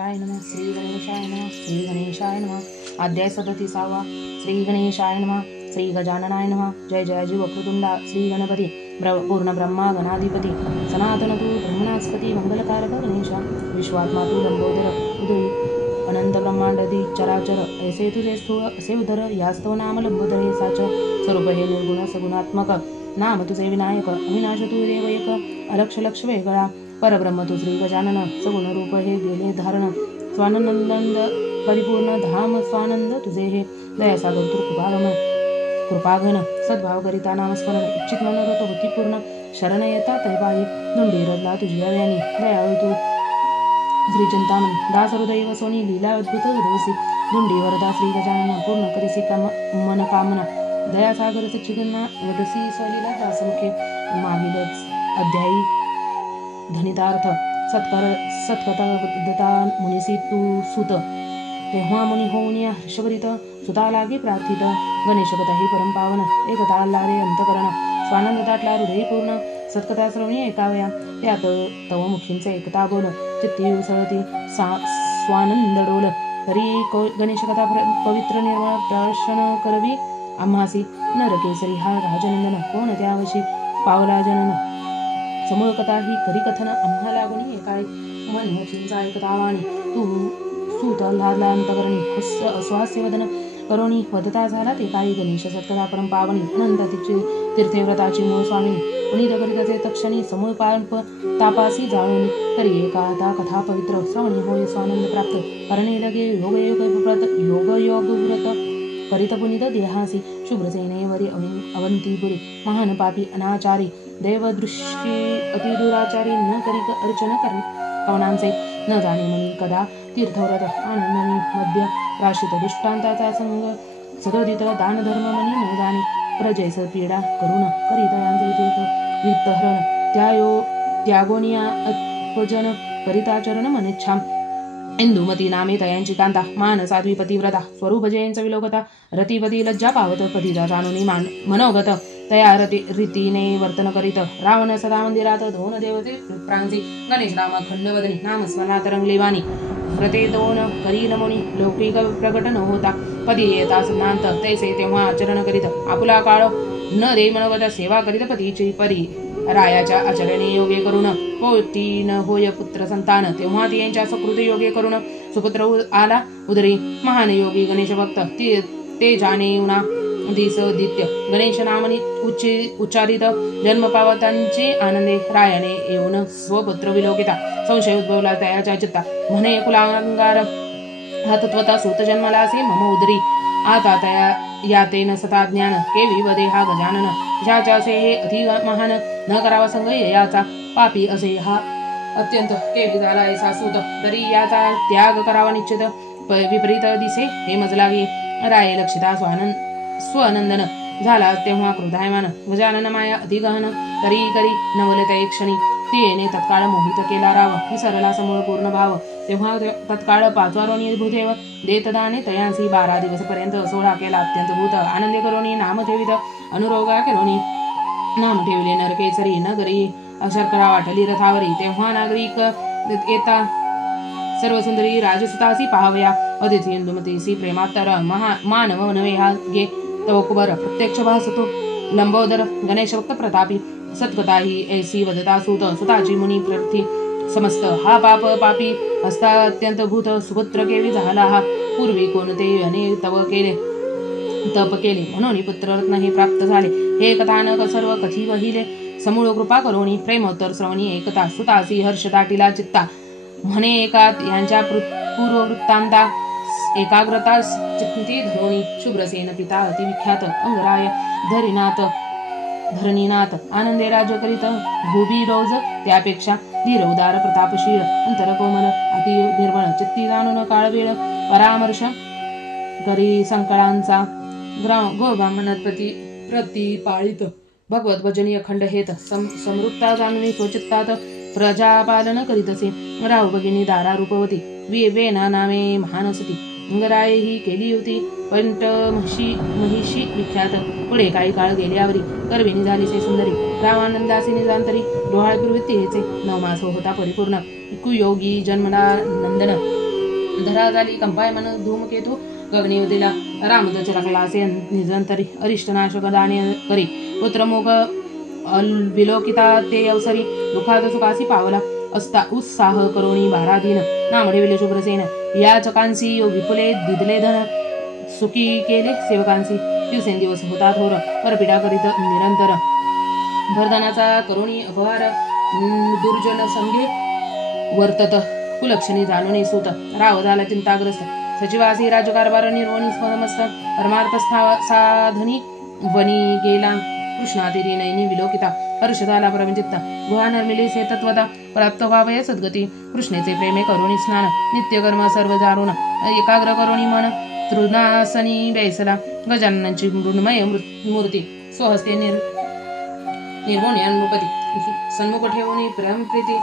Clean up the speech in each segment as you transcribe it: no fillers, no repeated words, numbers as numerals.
गणेशाय नमः. श्री गणेशाय नमः. श्री गणेशाय नमः. अध्याय 37. श्री गणेशाय नमः. श्री गजाननाय नमः. जय जय जीव वक्रतुंडा. श्री गणपती पूर्ण ब्रह्मा गणाधिपती सनातन तू ब्रह्मणास्पती मंगलकारक गणेश विश्वात्मा तू लंबोदर उदयी अनंत ब्रह्मांडधी चराचर ऐसे तुझे स्थूळ असे उदर यास्तव नाम लंबोदर हे साच स्वरूप हे निर्गुण सगुणात्मक नाम तुझे विनायक अविनाश तू देव एक अलक्ष लक्ष वेगळा परब्रह्म तू श्री गजानन सगुण रूप हे गेले धारण स्वानंद परिपूर्ण धाम स्वानंद तुझे हे दयासागर तू कृपाघन सद्भाव करिता नामस्मरण इच्छित मनोरथ होती पूर्ण शरण येता तैबाई धुंडी रडला तुझी अव्यानी दयाळू तू श्री चिंतामण दास हृदय वसोनी लीला अद्भुत हृदयसी धुंडी वरदा श्री गजानन पूर्ण करिसी मन कामना दयासागर सच्चिदना वडसी स्वलीला दासमुखे मागीलच अध्यायी धनितार्थ सत्कथा मुनिसी तू सुत तेव्हा मुनी होऊन या हर्षभरित सुता लागे प्रार्थित गणेश कथा ही परमपावन एकता आल्हादे अंतकरण स्वानंद दाटला हृदय पूर्ण सत्कथा श्रवणी ऐकावया त्यात तव मुखींचे एकता बोल चित्ती उसळती स्वानंद डोल तरी गणेश कथा पवित्र निर्मळ प्राशन करवी आम्हासी नरकेसरी हा राजनंदन कोण त्यावशी पावला जनन समूळ कथा ही खरी कथन आम्हा लागुनी एकाळी मनी मुखींचा एकता वाणी तू सूत लादला अंतकरणी अस्वास्य वदन करोणी वदता झाला ते काही गणेश सत्कथा परमपावनी अनंत तिची तीर्थव्रताची मूळ स्वामिनी पुनीत करितचे तक्षणी समूळ पाल्प तापासी जाळून तरी एका आता कथा पवित्र श्रवणी होय स्वानंद प्राप्त करणे लगे योग व्रत करित पुनीत देहासी शुभ्रसेनेवरी अवंतीपुरी महान पापी अनाचारी देवदृष्टी अतिदुराचारी न करीत अर्चन कवनांचे न जाणे मनी कदा तीर्थव्रत आनंदनी मध्य राशित दृष्टांताचा संग सदोदित दान धर्म मनी न जाणे प्रजैस पीडा करुण करीत यांचे तीर्थ वित्तहरण त्यागोनिया अत्पजन करिताचरण मनेच्छाम इंदुमती नामे तयांची कांता मान साध्वी पतिव्रता स्वरूप जयंच विलोकता रतिपती लज्जा पावत पतिता जाणूनी मनोगत तया रीतीने वर्तन करीत रावण सदा मंदिरात दोन देवते प्रांसी गणेश राम खंडवदनी नाम स्मरणात रंगली वाणी व्रते दोन करी नमुनी लौकिक प्रकट न होता पदी येता स्नांत तैसे तेव्हा आचरण करीत आपुला काळ न दे मनोगत सेवा करीत पतीची परी रायाच्या आचरणे योगे करून पोटी न होय पुत्र संतान तेव्हा त्यांच्या सकृत योगे करून सुपुत्र आला उदरी महान योगी गणेश भक्त ते जाणे उना दित्य गणेश नामनी उच्चारित जन्म पावतांची आनंदे रायाने येऊन स्वपुत्र विलोकिता संशय उद्भवला तयाच्या चित्ता म्हणे कुलांगार हा तत्वता सूत जन्माला असे मम उदरी आता तया यातेन सता ज्ञान केवी वदे हा गजानन ज्याच्या असे हे अति महान न करावा संग याचा पापी असे हा अत्यंत केवी झाला ऐसा सूत तरी याचा त्याग करावा निश्चित विपरीत दिसे हे मजलागी राये लक्षिता स्वनंदन झाला तेव्हा क्रोधायमान गजानन माया अधिगहन तरी करी नवलते क्षणी तिने तत्काळ मोहित केला राव विसरला समूळ पूर्ण भाव तेव्हा तत्काळ पाचवारोनी भूदेव देतदाने तयांसी 12 दिवस पर्यंत सोहळा केला अत्यंत भूत आनंदे करोनी नाम ठेवित अनुरोगा केलोनी नाम ठेवले नरकेसरी नगरी अक्षरकरा वाटली रथावरी तेव्हा नागरिक येता सर्व सुंदरी राजसुतासी पाहावया अदिती इंदुमतीसी प्रेमातर मानव नवे हा गे तव कुबर प्रत्यक्ष भासतो लंबोदर गणेश भक्त प्रतापी सत्कथा ही ऐसी वदता सूत सुताची मुनी प्रथी समस्त हा पाप पापी असता अत्यंत भूत सुपुत्र केवी झाला हा पूर्वी कोणते अनेक तप केले म्हणून पुत्ररत्न हे प्राप्त झाले हे कथानक सर्व कथी वहिले समूळ कृपा करोनी प्रेमोत्तर श्रवणी एकता सुतासी हर्ष दाटिला चित्ता म्हणे एकात यांच्या पूर्ववृत्तांता एकाग्रता चित्ती धरोणी शुभ्रसेन पिता अतिविख्यात अंगराय धरणीनाथ आनंदे राज्य करीत भूबी रोज त्यापेक्षा धीर उदार प्रतापशील अंतर कोमल अति निर्मळ चित्ती जाणून काळवेळ परामर्श करी संकळांचा प्रतिपाळित भगवत भजनीय खंड हेत समृत्ता जाणून स्वचित्तात प्रजापालन करीतसे राहू भगिनी दारा रूपवती वेना नामे महानसती अंगराय ही केली होती पंट महिषी विख्यात पुढे काही काळ गेल्यावरी करविनी झालीसे सुंदरी रामानंदासी निजांतरी डोहाळ प्रवृत्ती हेचे 9 मास होता परिपूर्ण कुयोगी जन्मना नंदन धरा झाली कंपायमन धूमकेतू गगनी दिला रामदच रखला असे निजंतरी अरिष्टनाशक दाने करी पुत्रमुख विलोकिता ते अवसरी दुखात सुखासी पावला असता उत्साह करोणी बाराधीन नामडेविले शुभ्रसेन या चकांसी विपुले दिदले धन सुखी केले सेवकांसी दिवसेंदिवस होता थोर परपिडा करीत निरंतर भरदानाचा करुणी अपहार दुर्जन संगे वर्तत कुलक्षणी जाणून सूत राव झाला चिंताग्रस्त सचिवासी राजकारभार निर्वणी समस्त परमार्थ साधनी वनी गेला कृष्णातिरी नैनी विलोकिता हर्ष झाला परमचित्ता गुहा नर्मिली से तत्वता प्राप्त व्हावय सद्गती कृष्णेचे प्रेमे करुणी स्नान नित्यकर्म सर्व जाणून एकाग्र करुणी मन तृणासनी बैसला गजाननांची मृण्मय मूर्ती स्वहस्ते निर्गुणी अनुपती सन्मुख ठेवून प्रेमप्रीती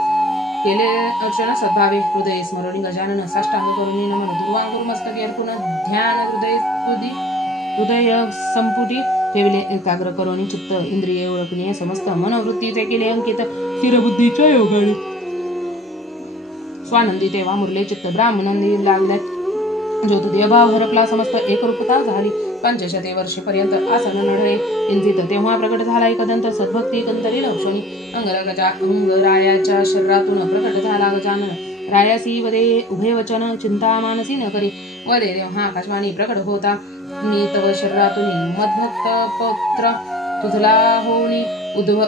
केले अर्चना सद्भावे हृदय स्मरणी गजानन साष्टांग करुणी नमन दुर्वांकुर मस्तकी अर्पुन ध्यान हृदय संपुटी ठेवले एकाग्र करुणी चित्त इंद्रिये ओळखणे समस्त मनोवृत्तीचे केले अंकित स्थिरबुद्धीच्या योगाने स्वानंदी तेव्हा मुरले चित्त ब्राह्मणांनी लागले ज्योतिदीय भाव हरपला समस्त एकरूपता झाली 500 वर्षेपर्यंत आसन नढळे इंजित तेव्हा प्रकट झाला एकदंत सद्भक्ती कंतरी लक्षणी अंगरायाच्या शरीरातून प्रकट झाला गजानन रायासी वदे उभे वचन चिंता मानसी न करी वदे तेव्हा आकाशवाणी प्रकट होता मी तव शरीरातून मद्भक्त पौत्र तुझला होऊनी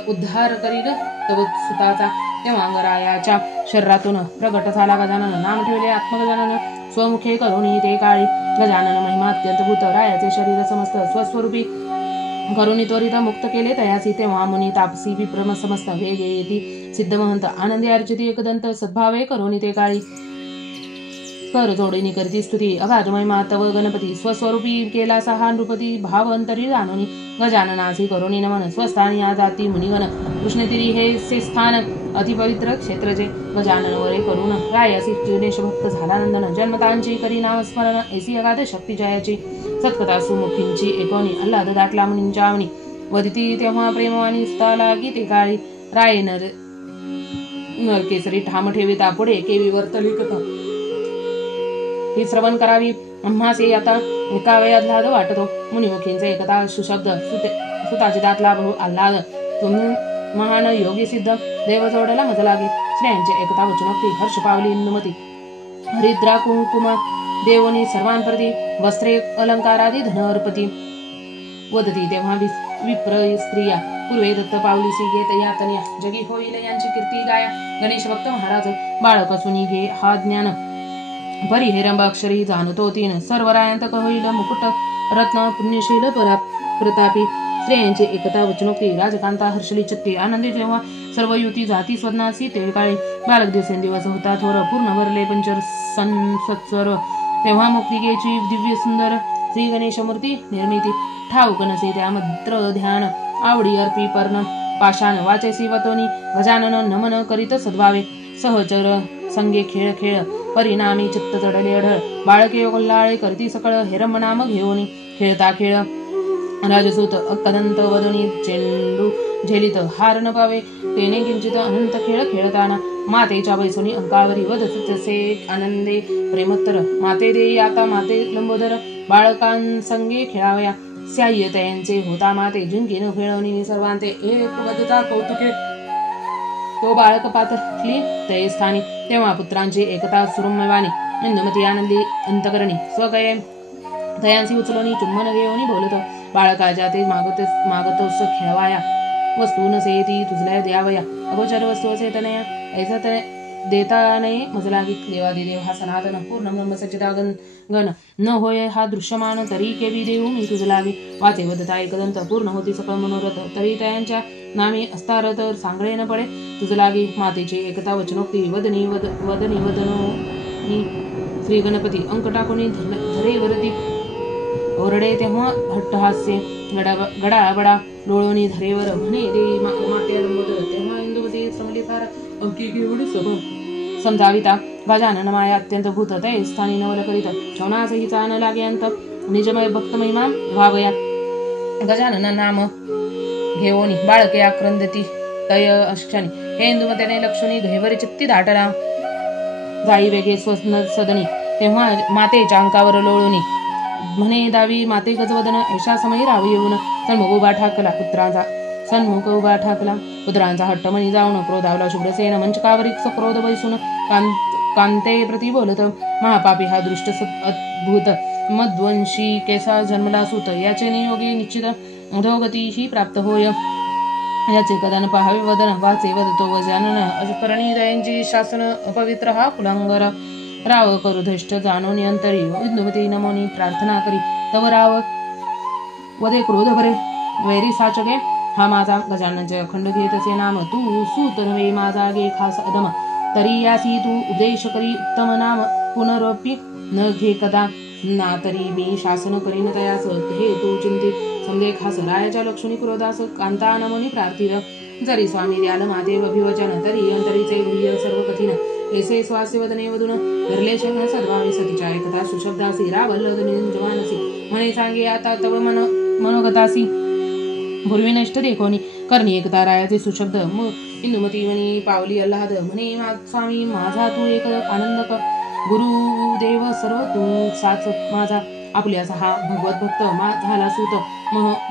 उद्धार करील तव सुताचा तेव्हा अंगरायाच्या शरीरातून प्रकट झाला गजानन नाम ठेवले आत्मगजानन स्वमुखे करुणी ते काळी गजानन महिमा अत्यंत भूत रायाचे शरीर समस्त स्वस्वरूपी करुणी त्वरित मुक्त केले तयासी तेव्हा मुनी तापसी विप्रम समस्त वेगे येती सिद्ध महंत आनंदी अर्चिती एकदंत सद्भावे करुणी ते काळी कर जोडणी करती स्तुती अगाध महिमा तव गणपती स्वस्वरूपी केला सहा नृपती भाव अंतरी जाणूनी गजाननासी करुणी नमन स्वस्थानी आजाती मुनिगण कृष्णतिरी हे से स्थान अतिपवित्र क्षेत्रजे गजानन वरे करुण रायासी जीवनेश भक्त झाला नंदन जन्मतांची करी नाम स्मरण ऐसी अगाध शक्ती जयाची सत्कथा सुमुखींची एकोणी अल्लाद दाटला मुनींच्यावणी वदिती तेव्हा प्रेमवाणी सुता लागी ते काळी राये नरकेसरी ठाम ठेविता पुढे केवी वर्तली कथा ही श्रवण करावी आम्हासे आता एका वेळात वाटतो मुनिमुखींचे एकता सुशब्द सुताची दाटला बहु आल्हाद तुम्ही महान योगी सिद्ध देव जोडला मज लागे श्रेयांचे एकता वचनोक्ती हर्ष पावली इंदुमती हरिद्रा कुंकुमा देवनी सर्वांप्रती वस्त्रे अलंकारादी धन अर्पती वदती तेव्हा विप्र स्त्रिया पूर्वे दत्त पावलीसी घेत यातन्या जगी होईल यांची कीर्ती गाया गणेश भक्त महाराज बाळक सुनी घे हा ज्ञान परी हेरंब अक्षरी जाणतो तीन सर्व रायांतक होईल मुकुट रत्न पुण्यशील प्रतापी स्त्रियांची एकता वचनोक्ती राजकांता हर्षली चित्ती आनंदी जेव्हा सर्व युती जाती स्वज्ञासी ते काळी बालक दिवसेंदिवस होता थोर पूर्ण भरले पंचर सत्सर्व तेव्हा मुक्तिकेची दिव्य सुंदर श्री गणेश मूर्ती निर्मिती ठाऊक नसे त्या मंत्र ध्यान आवडी अर्पी पर्ण पाषाण वाचेसी वतोनी गजानन नमन करीत सद्भावे सहचर संगे खेळ खेळ परिणामी चित्त चढले अढळ बाळके कोल्हाळे करती सकळ हेरंब नाम घेऊनी खेळता खेळ राजसूत कदंत वदनी चेंडू झेलित हार न पावे तेने किंचित अनंत खेळ खेळताना मातेच्या बैसोनी अंकावरी वदसे आनंदे प्रेमोत्तर माते देई आता माते लंबोदर बाळकांसंगे खेळावया स्याय्य तयांचे होता माते जिंकीन खेळवणी सर्वांते एक वदता कौतुके तो बाळक पातळी तये स्थानी तेव्हा पुत्रांची एकता सुरम्यवाणी इंदुमती आनंदी अंतकरणी स्वकये तयांसी उचलोनी चुंबन घेऊनी बोलत बाळकाच्या ते मागतोस खेळवाया वस्तू नसे ती तुझल्या द्यावया अगोचर वस्तू असे तनया ऐसा देता नये मजलागी देवादिदेव हा सनातन पूर्ण ब्रह्म सच्चिदागन गण न होय हा दृश्यमान तरी केवी देऊ मी तुझलावी वाचे वदता एकदंत पूर्ण होती सकळ मनोरथ तरी तयांच्या नामी असतार तर सांगळे न पडे तुझलागी मातेची एकता वचनोक्ती वदनी वदनी श्री गणपती अंक टाकुनी धरेवरती ओरडे तेव्हा हट्टहास्य गडाबडा डोळोनी धरेवर म्हणे देई माट्या लंबोदर तेव्हा इंदुमती श्रमली फार अंकी घेऊन सभ समजाविता गजानन माया अत्यंत भूत तय स्थानी नवल करीत शौनासही चान लागे अंत निजमय भक्त महिमा व्हावया गजानन नाम घेऊनी बाळके आक्रंदती तय अक्षणी हे इंदुमतीने लक्षणी घैवरी चित्ती दाटला जाई वेगे स्वस्न सदनी तेव्हा मातेच्या अंकावर लोळूनी म्हणे दावी माते गजवदन ऐशा समयी राव येऊन सन्मुख उभा ठाकला पुत्रांचा हट्ट मनी जाऊन क्रोधावला शुभ्रसेन मंचकावरी सक्रोध बैसून कांते प्रति बोलत महापापी हा दृष्ट अद्भुत मध्वंशी केसा जन्मला सुत याचे नियोगी निश्चित अधोगती ही प्राप्त होय याचे कदान पहावे वदन वाचे वदतो वजानन अजकरणी दयांची शासन अपवित्र हा कुलांगर राव करू धष्ट जाणून अंतरी विद्युमती नमोनी प्रार्थना करी तव राव वदे क्रोध भरे वैरी साचगे हा माझा गजाननचे अखंड घेत असे नाम तू सूत नव्हे माझा गे खास अदम तरी यासी तू उपदेश करी उत्तम नाम पुनरपी न घे कदा ना तरी मी शासन करीन तयास हे तू चिंती समजे खास रायाच्या लक्ष्मी क्रोधास कांता नमोनी प्रार्थित जरी स्वामी द्याल मादेव अभिवचन तरी अंतरीचे गुह्य सर्व कठीण ऐसे स्वास्य वदने वदून धरले शरण सद्भावी सतीच्या एकता सुशब्दासी रावल जवानसी म्हणे सांगे आता तव मनोगतासी पूर्वी नष्ट देखोनी करणी एकता रायाचे सुशब्द इंदुमती म्हणी पावली अल्लाद म्हणे स्वामी माझा तू एक आनंद गुरुदेव सर्व तू साच माझा आपल्याचा हा भगवत भक्त झाला सूत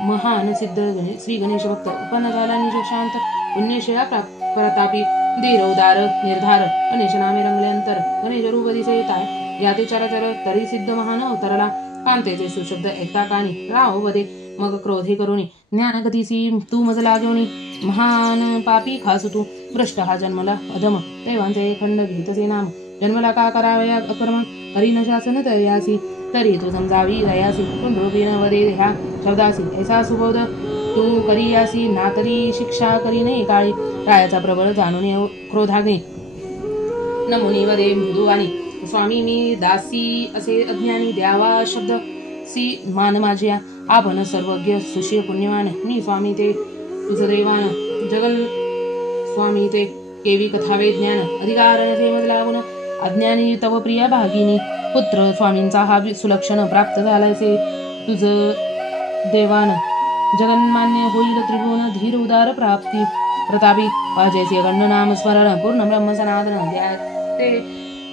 महान सिद्ध श्री गणेश भक्त उत्पन्न झाला निज शांत पुण्यशया प्रतापी धीर उदार निर्धार गणेश नामे रंगले अंतर गणेश रूप दिसे येताय याते चराचर तरी सिद्ध महान अवतरला कांतेचे सुशब्द ऐकता कानी राव वदे मग क्रोधी करुणी ज्ञानगतीसी तू मज लागवणी महान पापी खास तू भ्रष्ट हा जन्मला अधम देवांचे खंड घेतसे नाम जन्मला का करावया अकर्म हरिन शासन तयासी तरी तू समजावी दयासी पुनरुपीन वदे ह्या शब्दासी ऐसा सुबोध तू करियासी ना तरी शिक्षा करी नाही काळी रायाचा प्रबळ जाणून क्रोधाग्नी नमुनी वदे मृदुवाणी स्वामी मी दासी असे अज्ञानी द्यावा शब्द सी मान माझ्या आपण सर्वज्ञ सुशील पुण्यवान मी स्वामी ते तुझ देवान जगन स्वामी ते केवी कथावे ज्ञान अधिकार मज लागून अज्ञानी तव प्रिया भागिनी पुत्र स्वामींचा हा सुलक्षण प्राप्त झालायचे तुझ देवान जगन्मान्य होईल त्रिभुवन धीर उदार प्राप्ती प्रतापी वाजेचे गण्य नाम स्मरण पूर्ण ब्रह्म सनातन ते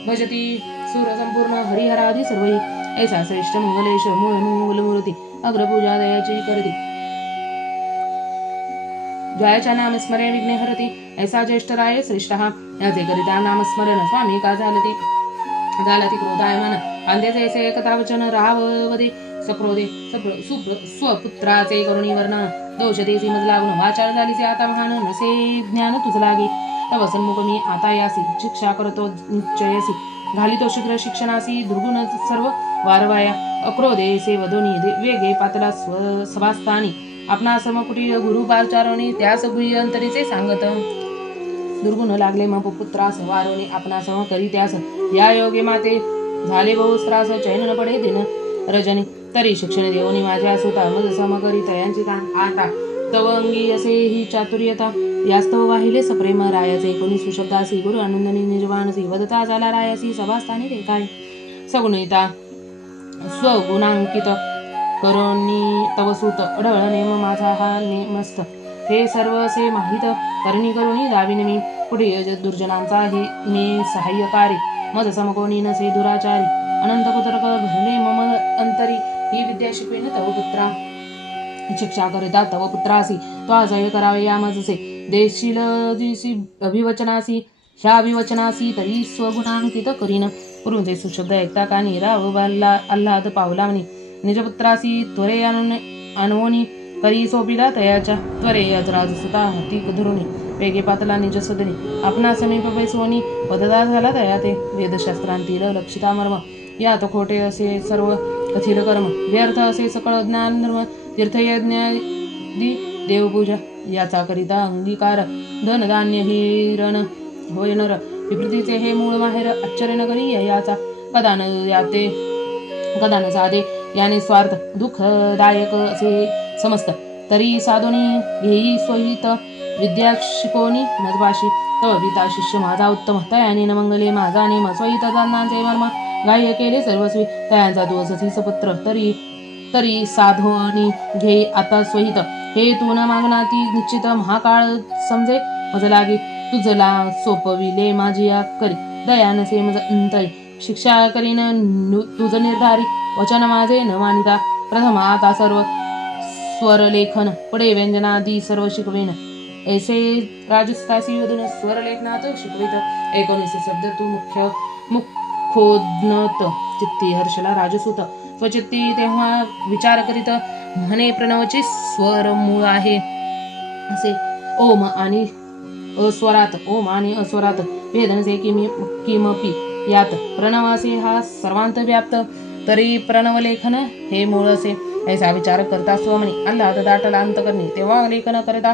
भजती सूर संपूर्ण हरिहरादी सर्वही ऐसा श्रेष्ठ मंगलेश मूळ मूलमूर्ती अग्रपूजा दयाची करती जयाच्या नामस्मरे विघ्ने हरती ऐसा ज्येष्ठ राय श्रेष्ठ हा याचे करिता नामस्मरण स्वामी का झालती क्रोधायमान कांदेचे ऐसे एकता वचन राववदे सक्रोधे स्वपुत्राचे करुणी वर्णन दोष देसी मज लागून वाचाळ झालीचे आता महान नसे ज्ञान तुझ लागे तव सन्मुख मी आता यासी शिक्षा करतो निश्चयसी घालितो शीघ्र शिक्षणासी दुर्गुण सर्व वारवाया अक्रोधेसे वधोनी वेगे पातला सभास्थानी आपणा समकुटी गुरु पाचारणी त्यास गुह्य अंतरीचे सांगत दुर्गुण लागले मग पुत्रास वारोणी आपणा सम करी त्यास या योगे माते झाले बहुस्त्रास चैन न पडे दिन रजनी तरी शिक्षण देवनी माझ्या सुता मज सम करी तयांची आता तव अंगी असे ही चातुर्यता यास्तव वाहिले सप्रेम रायाचे कोणी सुशब्दासी गुरु आनंदनी निर्वाणसी वदता झाला रायासी सभास्थानी ते काय सगुणिता स्वगुणांकित करोनी तव सूत अढळ नेम माझा हा नेमस्त हे सर्व असे माहित करणी करुणी दाविन मी पुढे दुर्जनांचा ही मी सहाय्यकारी मज समकोणी नसे दुराचारी अनंत पुत्रक भरले मम अंतरी ही विद्या शिकविन तव पुत्रा शिक्षा करिता तव पुत्रासी तो अजय करावे या मजसे देशील दिशी अभिवचनासी ह्या अभिवचनासी तरी स्वगुणांकित करीन पुरुंचे सुशब्द ऐकता कानी राव बाल्ला आल्हाद पावलावनी निजपुत्रासी त्वरे आणवणी करी सोपिला तयाच्या त्वरे राजसुता हाती धरुणी वेगे पातला निज सदनी आपणा समीप बैसवणी पददा झाला तया ते वेदशास्त्रांतील लक्षिता मर्म यात खोटे असे सर्व कथिल कर्म व्यर्थ असे सकळ ज्ञान धर्म तीर्थयज्ञादी देवपूजा याचा करिता अंगीकार धनधान्य हिरण होय नर विपरीतीचे हे मूळ माहेर आश्चर्य न करी याचा कदान याते कदान साधे याने स्वार्थ दुःखदायक असे समस्त तरी साधोनी घेई स्वहित विद्या शिकोनी मजबाशी तव पिता शिष्य माझा उत्तम तयाने न मंगले माझा नेम स्वहित जानांचे मर्म गाह्य केले सर्वस्वी तयांचा तू अससीस पुत्र तरी साधोनी घे आता स्वहित हे तू न मागनाती निश्चित महाकाळ समजे मज लागे तुझला सोपविले माझी करी दयानसे मज अंतरी शिक्षा करीन तुझ निर्धारी वचन माझे न मानिता प्रथम आता सर्व स्वरलेखन पुढे व्यंजनादी सर्व शिकवेन ऐसे राजस्थासी वधून स्वरलेखनात शिकवित 19 शब्द तू मुखोद्नत चित्ती हर्षला राजसूत स्वचित्ती तेव्हा विचार करीत म्हणे प्रणवचे स्वर मूळ आहे असे ओम आणि अस्वरात भेदनसे किमपि यात प्रणवासे हा सर्वांत व्याप्त तरी प्रणवलेखन हे मूळ असे ऐसा विचार करता स्वमनी आल्हाद दाटला अंतकरणी तेव्हा लेखन करता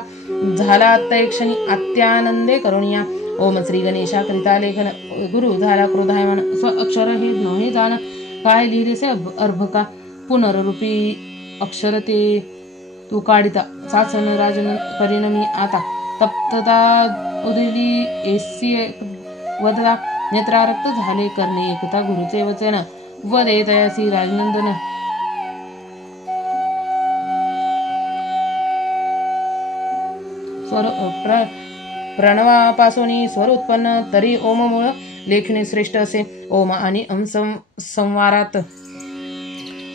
झाला क्षणी अत्यानंदे करुणिया ओम श्री गणेशा करिता लेखन गुरु झाला क्रोधायमान स्व अक्षर हे नव्हे जाण काय लिहिलेसे अर्भका पुनर्रूपी अक्षर ते तू काढिता सासन राजन करीन मी आता तप्तता उदिली एसी वदता नेत्रारक्त झाले करणे एकता गुरुचे वचन वदे तयासी राजनंदन स्वर प्रणवापासून स्वर उत्पन्न तरी ओम मूळ लेखणे श्रेष्ठ असे ओम आणि संवारात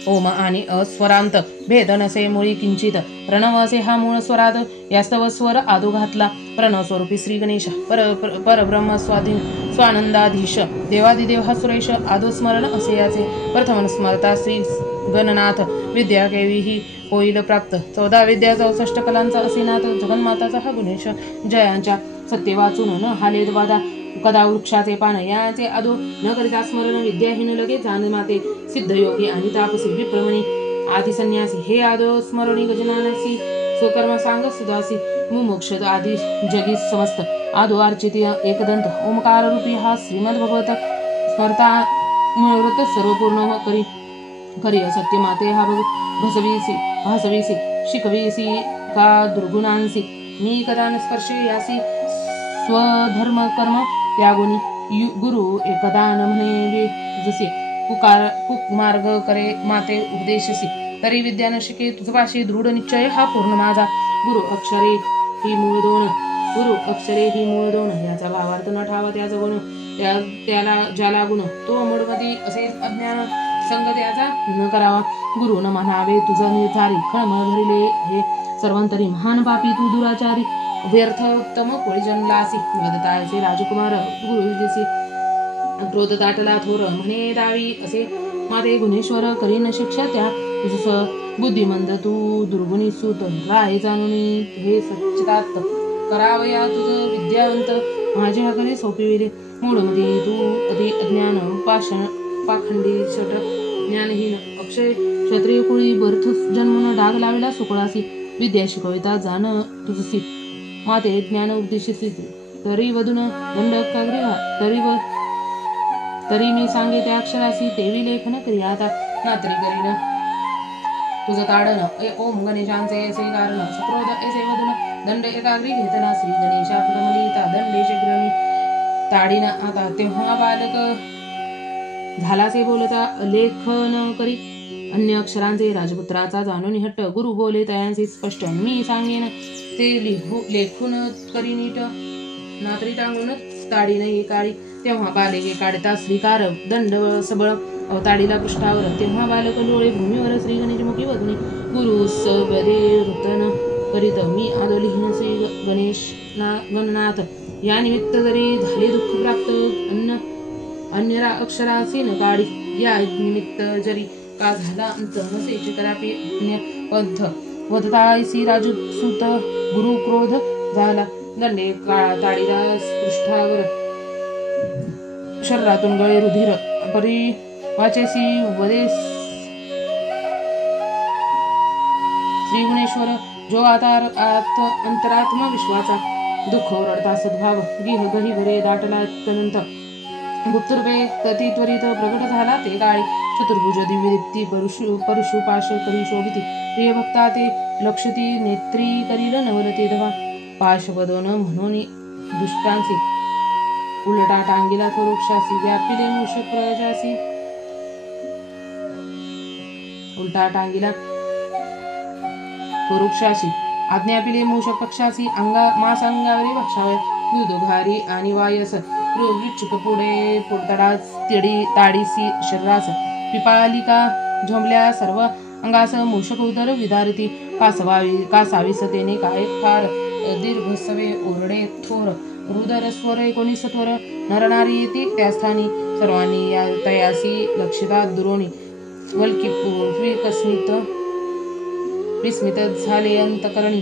ओम आणि अस्वरांत भेद नसे मुळी किंचित प्रणव असे हा मूळ स्वरात यास्तव स्वर आदो घातला प्रणव स्वरूपी श्री गणेश परब्रह्म स्वाधीन स्वानंदाधीश देवादिदेव हा सुरेश आदो स्मरण असे याचे प्रथम स्मरता श्री गणनाथ विद्या केवी ही होईल प्राप्त 14 विद्या 64 कलांचा असे नाथ जगन्माताचा हा गुणेश जयांच्या सत्य वाचून न हालेद वादा कदा वृक्षाचे पान याचे आदो न करिता स्मरण विद्याहीन लगे जाण माते सिद्धयोगी आणि तापसी विप्रमणी आदि संन्यासी हे आदो स्मरणी गजनानसी स्वकर्म सांग सुदासी मुमोक्ष आदि जगी समस्त आदो अर्चित एकदंत ओमकार रूपी हा श्रीमद भगवत स्मरता मनोरथ सर्व पूर्ण करी सत्य माते हा भासवीसी शिकवीसी का दुर्गुणांसी मी कदा न स्पर्शे यासी स्वधर्म कर्म त्यागुनी गुरु एकदा न म्हणे जसे कुमार्ग करे माते उपदेशसी तरी विद्या न शिके तुझपाशी दृढ निश्चय हा पूर्ण माझा गुरु अक्षरे ही मूळ दोन याचा भावार्थ न ठावा त्याचा गुण त्याला ज्याला गुण तो मूळमती असे अज्ञान संग त्याचा न करावा गुरु न म्हणावे तुझा निर्धारी खळमळ भरिले हे सर्वांतरी महान पापी तू दुराचारी व्यर्थ उत्तम कोळी जन्मलासी वदतायचे राजकुमार गुरुजीसी क्रोध दाटला थोर म्हणे दावी असे माते गुणेश्वर करीन शिक्षा त्या तुझ बुद्धिमंद तू दुर्गुणी सूत राय जाणून हे सच्चितात करावया तुझ विद्यावंत माझ्या कडे सोपविले मूळमध्ये तू अति अज्ञान पाखंडी शट ज्ञानहीन अक्षय क्षत्रिय कुळी बर्थ जन्मन डाग लावला सुकळासी विद्या शिकविता जाण तुझसी माते ज्ञान उपदेशिसी तरी वधून दंड तरी मी सांगे त्या अक्षरासी देवी लेखन करी आता नात्री करीन तुझं ताडन ओम गणेशांचे असे कारण सक्रोध ऐसे वधून दंड एकाग्री घेतना श्री गणेशा प्रथमलिता दंडेश ग्रमी ताडीना आता तेव्हा बालक झालासे बोलता लेखन करी अन्य अक्षरांचे राजपुत्राचा जाणून हट्ट गुरु बोले तयांचे स्पष्ट मी सांगेन ते लेखून करी नीट नात्री टांगून ताडीने एकाळी तेव्हा बालके काढता श्रीकार दंड सबळ अवताडीला पृष्ठावर तेव्हा बालक डोळे भूमीवर श्री गणेशमुखी वधुनी गुरु सबदे वृतन करीत मी आदो लिहिन श्री गणेश गणनाथ या निमित्त जरी झाले दुःख प्राप्त अन्य अक्षराचे न काढी या निमित्त जरी का झाला अंत नसेचे कदापि अन्य पंथ वदतायसी राजसूत गुरु क्रोध झाला दंडे काळा ताडीला पृष्ठावर शरीरातून गळे रुधिर परी वाचेसी वदेस श्री गुणेश्वर जो आता अंतरात्मा विश्वाचा दुःख ओरडता सद्भाव गिह गही भरे दाटला तनंत गुप्तरूपे तती त्वरित प्रकट झाला ते काळी चतुर्भुज दिव्यदीप्ती परुषुपाश करी शोभिती प्रिय भक्ता ते लक्षती नेत्री करील नवलते धवा पाशवदन म्हणून दुष्टांसी उलटा टांगीला थोरुक्षासी व्यापिले मूषक प्रजासी उलटा टांगीला थोरुक्षासी आज्ञापिले मूषक पक्षासी मास अंगावरी भक्षावय दुधघारी आणि वायस पुढे पोटतडा ताडीसी शरीरास पिपालिका झोंबल्या सर्व अंगास मूषक उदर विदारिती कासाविसतेने काय फार दीर्घसवे ओरडे थोर रुदर स्वर 19 थोर नरनारी येती त्या स्थानी सर्वांनी या तयासी लक्षिता दुरोणी वल्की विस्मित झाले अंतकरणी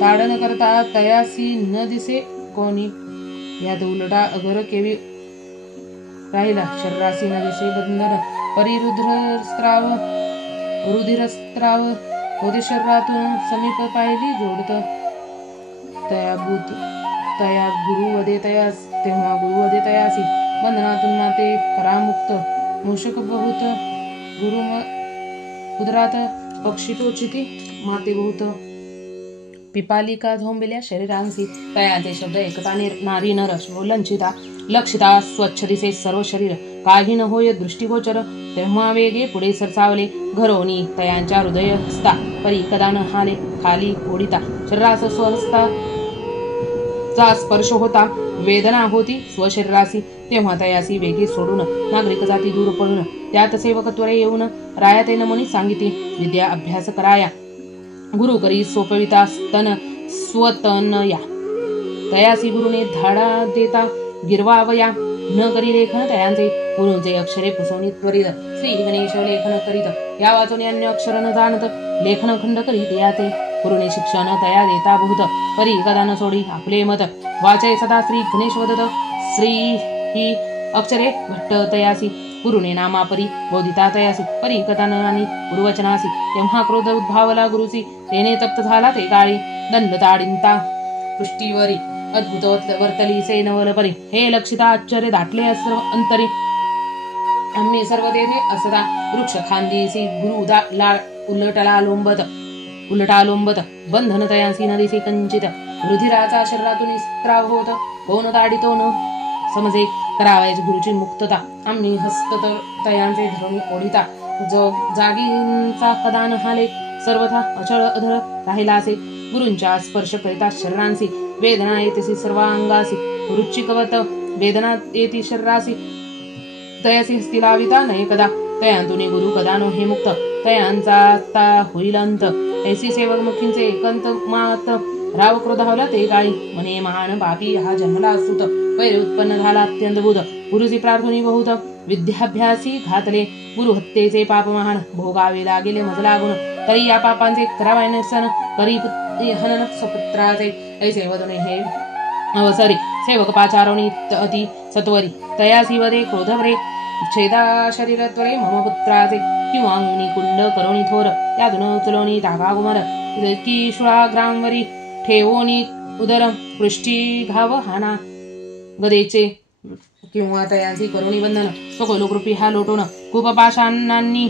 ताडन करता तयासी न दिसे कोणी यात उलटा अगर केवी राहिला शरीरासी न दिसे बंधन रुधिरस्त्राव होते शरीरातून समीप पाहिली जोडत तया गुरुवदे तयास तेव्हा गुरुवदे तयासी बंधनातून माते परामुक्त मूषक बहुत गुरु उदरात पक्षी टोचिती माते बहुत पिपालिका झोंबल्या शरीरांसी तयाचे शब्द एकता नारी नर लंचिता लक्षिता स्वच्छ दिसे सर्व शरीर काही न होय दृष्टिगोचर तेव्हा वेगे पुढे सरसावले घरोनी तयांच्या हृदय हस्ता परी कदा न हाले खाली ओढिता शरीरास स्वहस्ता चा स्पर्श होता वेदना होती स्वशरीरासी तेव्हा तयासी वेगे सोडून नागरिक जाती दूर पळून त्यात सेवकत्वरे येऊन रायातेन मनी सांगिती विद्या अभ्यास कराया गुरु करी सोपविता स्तन स्वतनया तयासी गुरुने धाडा देता गिरवावया न करी लेखन तयांचे गुरुंचे अक्षरे पुसवणी त्वरित श्री गणेश लेखन करीत या वाचून अन्य अक्षर न जाणत लेखन खंड करीत याचे गुरुने शिक्षण तया देता बहुत परी कदा न सोडी आपले मत वाचय सदा श्री गणेश वदत श्री ही अक्षरे भट्ट तयासी गुरुने नामापरी बोधिता तयासी परी कथान आणि गुरुवचनासी तेव्हा क्रोध उद्भावला गुरुची तेने तप्त झाला ते काळी दंड ताडिंता पृष्टीवरी अद्भुत वर्तली सेनवल परी हे लक्षिता आश्चर्य दाटले अंतरी आम्ही सर्व तेथे असता वृक्ष खांदीसी गुरु उलटा लोंबत बंधन तयांसी नदीसी कंचित रुधिराचा शरीरातून स्त्राव होत कोण ताडितो न समजे करावयाची गुरुची मुक्तता आम्ही हस्त तयांचे धरून ओढिता जागींचा कदा न हाले सर्वथा अचळ अधळ राहिला असे गुरूंच्या स्पर्श करिता शरीरांसी वेदना येतेसी सर्वांगासी रुचिकवत वेदना येती शरीरासी तयासी हस्ती लाविता नये कदा तयांतुनी गुरु कदा नो हे मुक्त तयांचा होईल अंत ऐसी सेवक मुखींचे एकंत मात राव क्रोधावला ते काळी म्हणे महान पापी हा जन्मला सुत वैर उत्पन्न झाला अत्यंत बुध गुरुची प्रार्थनी बहुत विद्याभ्यासी घातले गुरु हत्येचे पाप महान भोगावे लागेले मजला गुण तरी या पापांचे करावायने सण करी हनन सपुत्राचे ऐसे वदने हे अवसरी सेवक पाचारोनी अति सत्वरी तयासी वदे क्रोधवरे छेदा शरीरत्वरे मम पुत्राचे किंवा कुंड करोणी थोर यातून उचलोनी टाका कुमार की शुळाग्रामवरी ठेवोनी उदर पृष्ठी घाव हाना गदेचे किंवा तयांची करुणी बंधन सकोलोकृपी हा लोटून खूप पाषाणांनी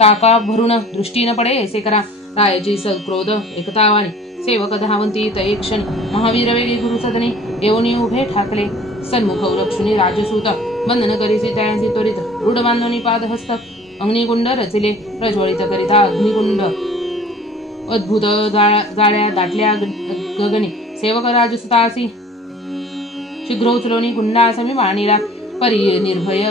टाका भरून दृष्टी न पडे ऐसे करा रायाची सक्रोध एकतावाणी सेवक धावंती तये क्षणी महावीर वेगे गुरु सदने येऊनी उभे ठाकले सन्मुख लक्ष्मी राजसूत बंधन करीसी तयांची त्वरित रूढ बांधवनी पादहस्त अग्निकुंड रचिले प्रज्वलित करिता अग्निकुंड अद्भुत जाळ्या दाटल्या गगने सेवक राजसुतासी शीघ्र उचलोनी कुंडासमी वाणीला परी निर्भय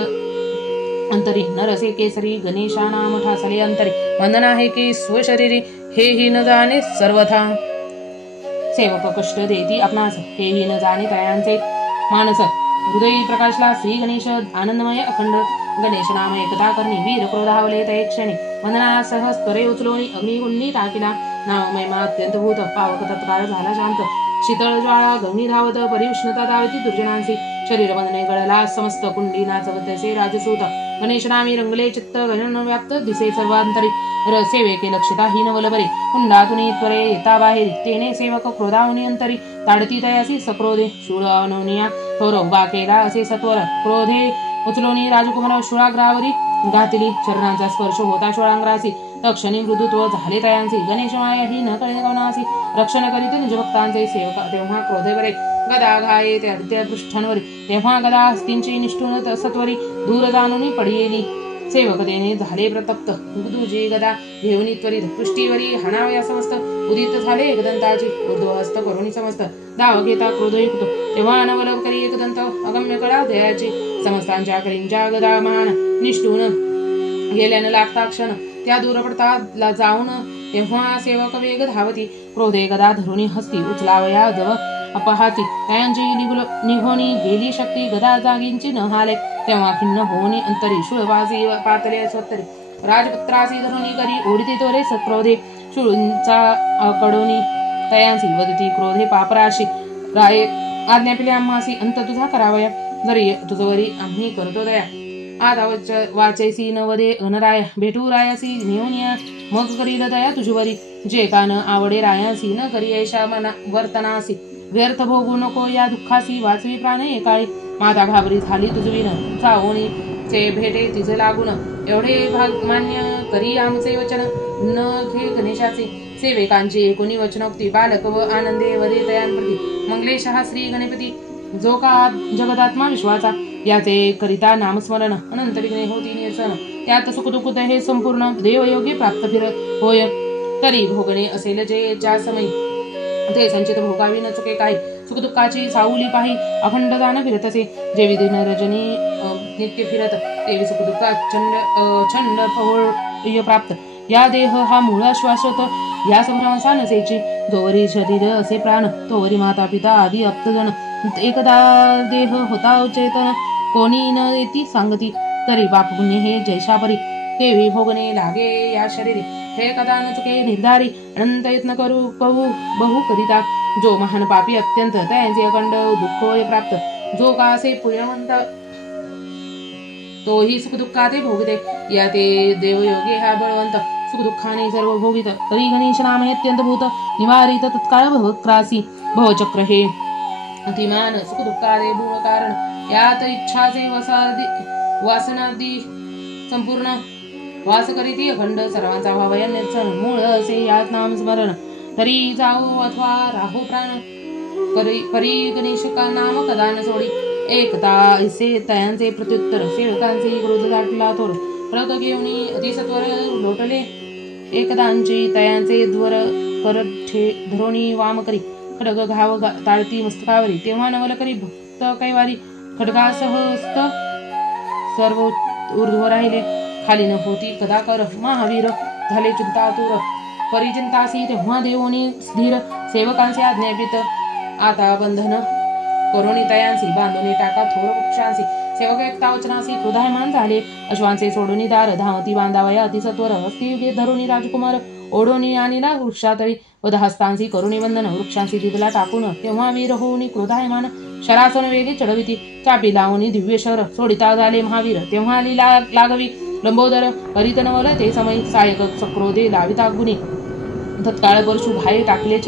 अंतरी नरसे केसरी गणेशा नाम ठासले अंतरी वंदना हे के स्वशरीरी हे ही न जाणे सर्वथा सेवक कष्ट देती आपणास हे ही न जाणे तयांचे मानस हृदय प्रकाशला श्री गणेश आनंदमय अखंड गणेश नाम एकता करणी वीर क्रोधावले तये क्षणी वंदना सह स्तरे उचलोनी अग्निकुंडी टाकिला नाम महिमा अत्यंत भूत पावक तत्काळ झाला शांत शीतळ ज्वाळा गंगी धावत परिउष्णता धावती दुर्जनांसी शरीर बंधने गळला समस्त कुंडी नाचवतसे राजसूत गणेश नामी रंगले चित्त गणन व्याप्त दिसे सर्वांतरी सेवेके लक्षिता हीन वलबरे कुंडातुनी त्वरे येता बाहेरी तेने सेवक क्रोधावनी अंतरी ताडती तयासी सक्रोधे शूळावनिया थोर उभा केला असे सत्वर क्रोधे उचलोनी राजकुमार शुळाग्रावरी घातली चरणांचा स्पर्श होता शुळांग्रासी तक्षणी मृदुत्व झाले तयांसी गणेश माया ही न कळणे गवनासी रक्षण करीत निजभक्तांचे सेवक तेव्हा क्रोधेवरे गदा घाये त्या पृष्ठांवरी तेव्हा गदा हस्तींची निष्ठुन सत्वरी दूर जाणून पडियेली सेवक तेने झाले प्रतप्त तुझी गदा घेऊन त्वरित पृष्टीवरी हाणावया समस्त उदित झाले एकदंताची ऊर्ध्वहस्त करुणी समस्त दाव घेता क्रोधयुक्त तेव्हा अनवलव करी एकदंत अगम्य कळा दयाची समस्तांच्या करींच्या गदा मान निष्ठून गेल्यानं लागता क्षण त्या दूर पडता जाऊन तेव्हा सेवक वेग धावती क्रोधे गदा धरुणी हस्ती उचलावया दव अपहाती त्यांची निघोनी गेली शक्ती गदा जागींची न हाले तेव्हा खिन्न होनी अंतरी शुळवासी पातले स्वत्तरी राजपुत्रासी धरुणी करी ओढती तोरे सक्रोधे शुळूंचा कडोनी तयांसी वदती क्रोधे पापराशी राये आज्ञा पिले आम्हासी अंत तुझा करावया जरी तुझवरी आम्ही करतो दया आता वाचैसी न वदे अनराया भेटू रायासी नेऊन या मग करील दया तुझवरी जे का न आवडे रायासी न करी ऐशा मना वर्तनासी व्यर्थ भोगू नको या दुःखासी वाचवी प्राण एकाळी माता घाबरी झाली तुझवीन जाऊनी चे भेटे तिचे लागून एवढे भाग मान्य करी आमचे वचन न घे गणेशाचे सेवेकांची एकोणी वचनोक्ती बालक व आनंदे वदे तयांप्रती मंगलेश हा श्री गणपती जो का जगदात्मा विश्वाचा याचे करिता नामस्मरण अनंत विघ्ने होती निरसन त्यात सुखदुःख हे संपूर्ण देवयोगी प्राप्त फिर होय तरी भोगणे असेल जे ज्या समयी ते संचित भोगावी न चुके काही सुखदुःखाची सावली पाही अखंड दान फिरत असे जे विधी रजनी नित्य फिरत तेवी सुखदुःखात छंड फहोळ प्राप्त या देह हा मूळ श्वासत या संभ्रमाचा नसेची जोवरी शरीर असे प्राण तोवरी माता पिता आदी अप्तजन एकदा देह होता चेतन कोणी न येती सांगती तरी बाप पुण्य हे जैशापरी तेवी भोगणे लागे या शरीरी हे कदा न चुके निर्धारी अनंत यत्न करू बहु करिता जो महान पापी अत्यंत त्यांचे अखंड दुःख प्राप्त जो का असे पुण्यवंत तोही सुखदुःखाते भोगते या ते देवयोगी हा बळवंत सुखदुःखाने सर्व भोगित तरी गणेश नाम हे अत्यंत भूत निवारित तत्काळ भवक्रासी भवचक्र हे अतिमान सुखदुःखादे मूळ कारण यात इच्छाचे वासनादी संपूर्ण वास करीती अखंड सर्वांचा भावया निर्चन मूळ असे यात नाम स्मरण तरी जाऊ अथवा राहू प्राण परी गणेश का नाम कदा न सोडी एकदा ऐसे तयांचे प्रत्युत्तर सेवकांचे क्रोध दाटला थोर प्रग घेऊनी अतिसत्वर लोटले एकदांची तयांचे द्वर कर धरोणी वाम करी खडग घाव ताळती मस्तकावरी तेव्हा नवल करी भक्त कैवारी खडगासहस्त सर्व ऊर्ध्व राहिले खाली न होती कदा कर महावीर झाले चिंतातूर परिचिंतासी तेव्हा देवोनी स्थिर सेवकांचे आज्ञापित आता बंधन करोनी तयांसी बांधोनी टाका थोर वृक्षांसी सेवक एकता वचनासी क्रोधायमान झाले अश्वांचे सोडूनी दार धावती बांधावया अतिसत्वर हस्ती धरुनी राजकुमार ओढोनी आणिला वृक्षातळी वदहस्तांसी करुणी बंधन वृक्षांसी दिदला टाकून तेव्हा वीर होऊनी क्रोधायमान शरासन वेगे चढविती चापी लावूनी दिव्य शर सोडिता झाले महावीर तेव्हा लीला लागवी लंबोदर हरित नवल ते समय सायक सक्रोधे लाविता गुणी तत्काळ परशु भाई टाकले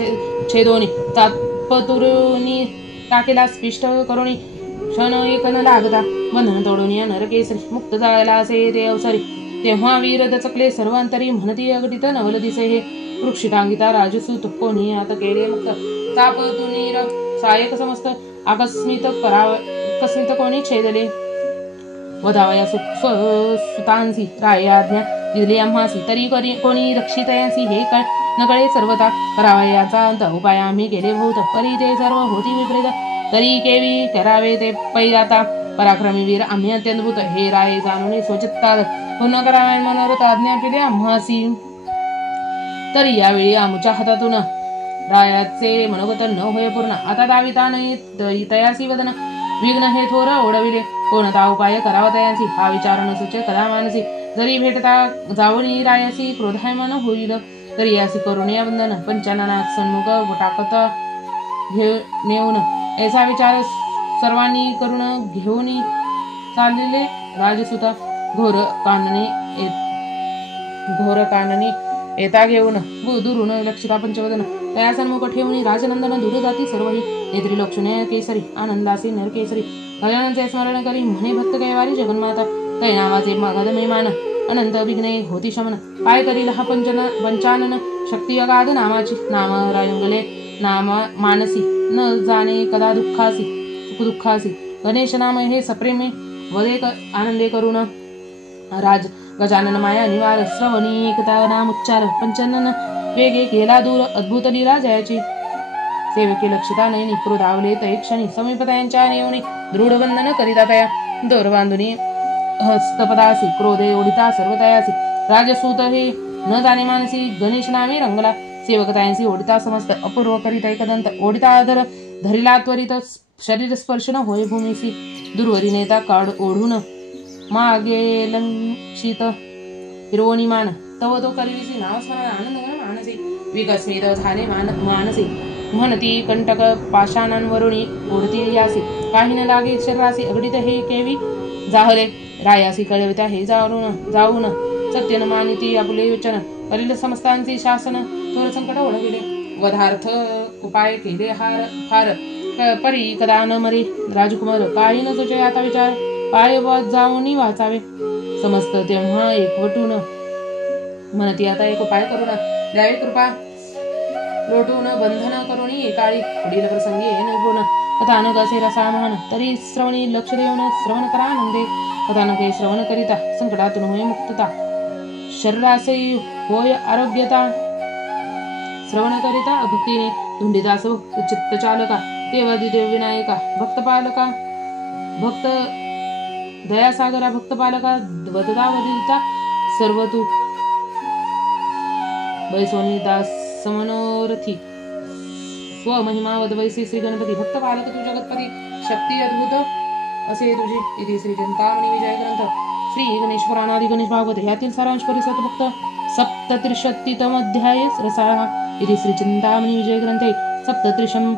छेदोनी तात्पतुरुनी टाकेला स्पिष्ट करुणी क्षण एक न लागता बंधन तोडून या नरकेसरी मुक्त जायला असे ते अवसरी तेव्हा वीर दचकले सर्वांतरी म्हणती अगटित नवल दिसे हे वृक्षितांगिता राजसूत कोणी आता केले मुक्त ताप तुनीर सायक समस्त आकस्मित कोणी छेदले वधावया सुतांसी रायाज्ञा दिली आम्हासी तरी कोणी रक्षितयांसी हे नकळे सर्वता करावयाचा अंत उपाय आम्ही केले भूत परी ते सर्व होती विपरीत तरी केवी करावे ते पैराता पराक्रमी वीर आम्ही अत्यंत भूत हे राय जाणून स्वचित्तात पुन्हा करावे मनोरथ आज्ञा पिले आम्हासी तरी यावेळी आमच्या हातातून रायाचे मनोगत न होय पूर्ण आता दाविता नाही तयासी वदन विघ्न हे थोर ओढविले कोणता उपाय करावा तयांसी हा विचार न सुचे कदा मानसी जरी भेटता जावणी रायासी क्रोधायमान होईल तरी यासी करुणिया बंधन पंचानना सन्मुख टाकत नेऊन ऐसा विचार सर्वांनी करून घेऊन चाललेले राजसुता घोर कानने येता घेऊन दुरून लक्षिता पंचवदन तया सन्मुख ठेवून राजनंदन दूर जाती सर्वही नेत्री लोक्षणे केसरी आनंदासी नरकेसरी भजनांचे स्मरण करी म्हणे भक्त कैवारी जगन्माता कै नावाचे मगध महिमान अनंत विघ्ने होती शमन काय करील हा पंचानन शक्ती अगाध नामाची नाम रायुंगले नाम मानसी न जाणे कदा दुःखासी सुख दुःखासी गणेश नाम हे सप्रेमे वदे आनंदे करून राज गजानन माया निवार श्रवणी एकता नामुच्चार पंचानन वेगे केला दूर अद्भुत लीला जयाची सेवके लक्षिता नयनी क्रोधावले तय क्षणी समीपतायांच्या नेवणी दृढ बंधन करिता तया दोर बांधुनी हस्तपदासी क्रोधे ओढिता सर्वतयासी राजसूत हे न जाणे मानसी गणेश नामे रंगला सेवकतायांसी ओढिता समस्त अपूर्व करिता एकदंत ओढिता आदर धरिला त्वरित शरीर स्पर्श न होय भूमीसी दुर्वरी नेता काढ ओढून मागे लंक्षित हिरवणी मान तव तो करिविसी नावस्मरण आनंद मानसी विकस्मित झाले मानसी म्हणती कंटक पाषाणांवरुणी ओढती यासी काही न लागे शरीरासी अगडित हे केवी जाहले रायासी कळविता हे जाऊन सत्य न मानिती आपले वचन करील समस्तांचे शासन थोर संकट ओढविले वधार्थ उपाय केले फार परी कदा न मरे राजकुमार काही न तुझे आता विचार पाय जाऊनी वाचावे समस्त तेव्हा एकवटून म्हणती आता एक उपाय करून द्यावे कृपा लोटून बंधन करुणी एकाळी पुढील प्रसंगी येऊन कथानक असे रसामहन तरी श्रवणी लक्ष देऊन श्रवण करा आनंदे कथानके श्रवण करिता संकटातून होय मुक्तता शरीरासे होय आरोग्यता श्रवण करिता भक्तीने धुंडीदास चित्त चालका देवादिदेव विनायका भक्तपालका भक्त दयासागरा भक्तपालका वदता वदिता सर्व तू वैसोनी दास समनोरथी स्वमहिमा वदवैसे श्री गणपती भक्तपालक तू जगतपती शक्ती अद्भुत असे तुझे इथे श्री चिंतामणी विजय ग्रंथ श्री गणेश पुराणादि गणेश भागवत यातील सारांश परिसर भक्त सप्तत्रिशत्तितम अध्याय रसाः इति श्री चिंतामणी विजय ग्रंथे सप्तत्रिशम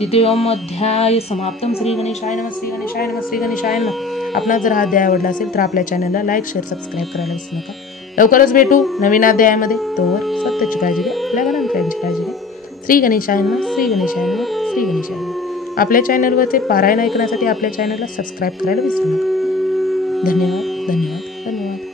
तृतीयम अध्याय समाप्तम. श्री गणेशाय नमः. श्री गणेशाय नमः. श्री गणेशाय नमः. आपला जर हा अध्याय आवडला असेल तर आपल्या चॅनलला लाईक शेअर सबस्क्राईब करायला विसरू नका. लवकरच भेटू नवीन अध्यायामध्ये. तोवर स्वतःची काळजी घ्या, आपल्या घरांची काळजी घ्या. श्री गणेशाय नमः. श्री गणेशाय नमः. श्री गणेशाय नमः. आपल्या चॅनलवरचे पारायण ऐकण्यासाठी आपल्या चॅनलला सबस्क्राईब करायला विसरू नका. धन्यवाद धन्यवाद धन्यवाद.